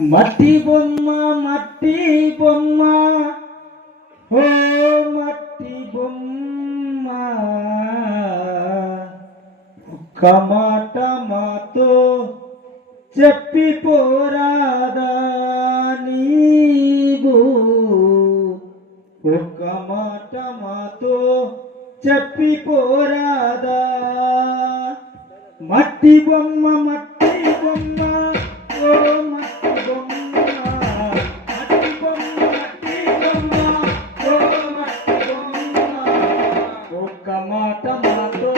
మట్టి బొమ్మ మట్టి బొమ్మ. ఓ మట్టి బొమ్మ. ఒక్క మాట మాతో చెప్పి పోరాదా నీవు? ఒక్క మాట మాతో చెప్పి పోరాదా? మట్టి బొమ్మ మట్టి ಟಮಾಟ ಮಾತು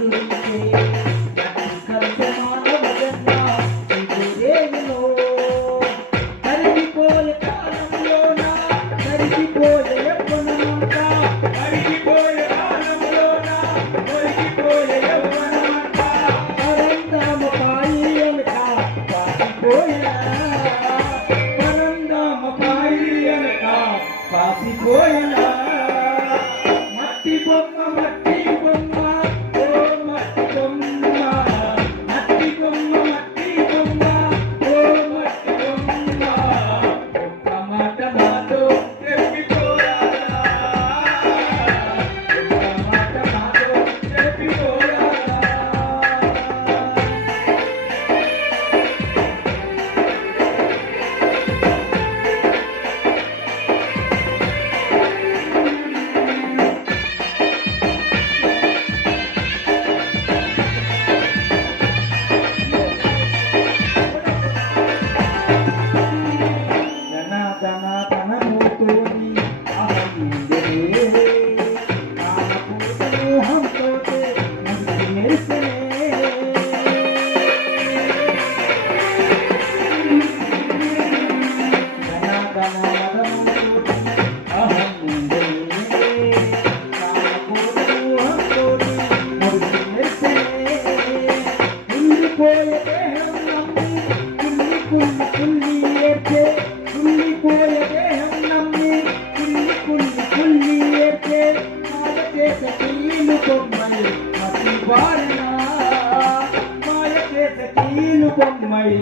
mais.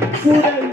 Good.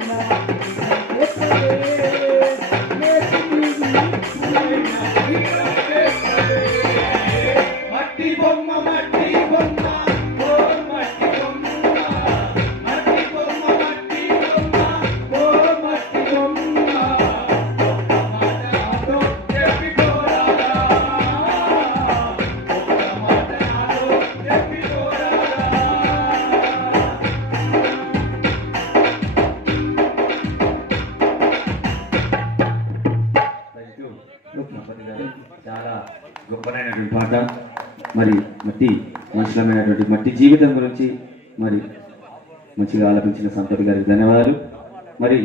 గొప్పనైనటువంటి పాట మరి మట్టి మనుషులమైనటువంటి మట్టి జీవితం గురించి మరి మంచిగా ఆలపించిన సంపతి గారికి ధన్యవాదాలు. మరి